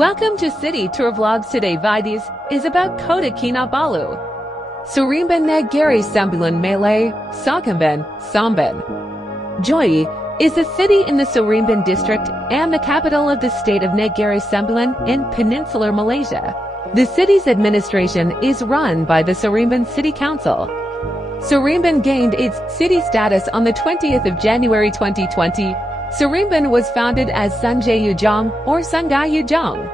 Welcome to City Tour Vlogs. Today videos is about Kota Kinabalu. Seremban Negeri Sembilan Malay, Sakamban, Samban. Joy is a city in the Seremban district and the capital of the state of Negeri Sembilan in peninsular Malaysia. The city's administration is run by the Seremban City Council. Seremban gained its city status on the 20th of January 2020. Seremban was founded as Sungai Ujong or Sungai Ujong,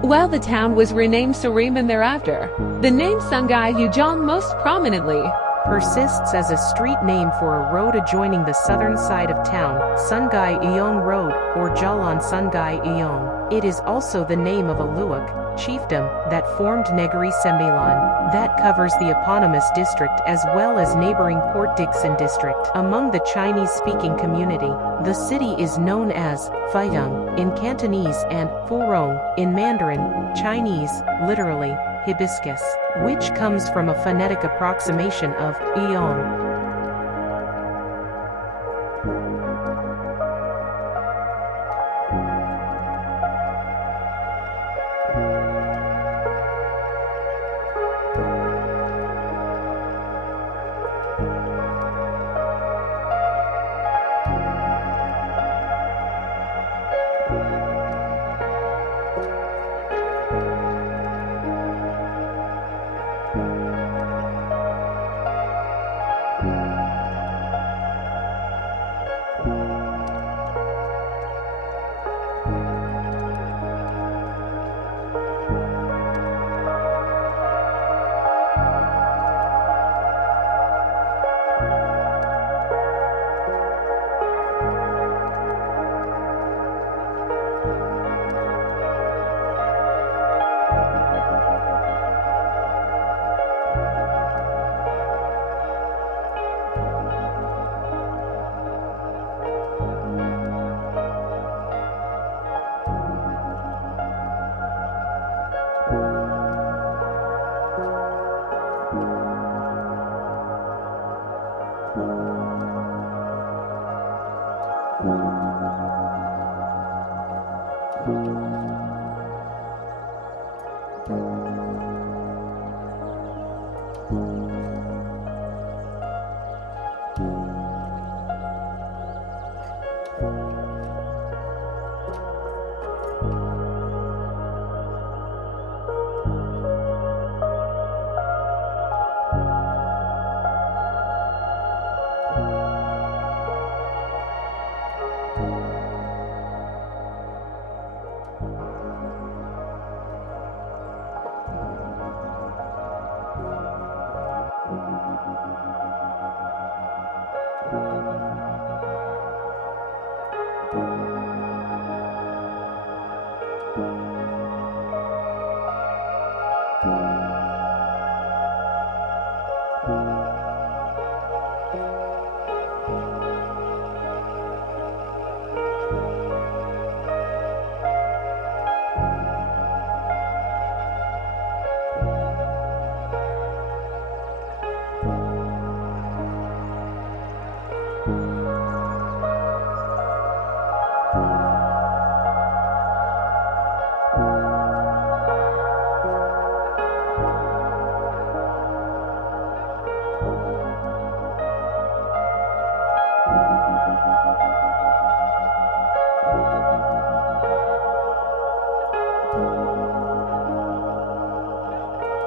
while the town was renamed Seremban thereafter. The name Sungai Ujong most prominently persists as a street name for a road adjoining the southern side of town, Sungai Ujong Road, or Jalan Sungai Ujong. It is also the name of a luwak, chiefdom, that formed Negeri Sembilan, that covers the eponymous district as well as neighboring Port Dickson district. Among the Chinese-speaking community, the city is known as Faitung in Cantonese and Furong in Mandarin Chinese, literally, hibiscus, which comes from a phonetic approximation of Ujong.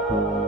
You.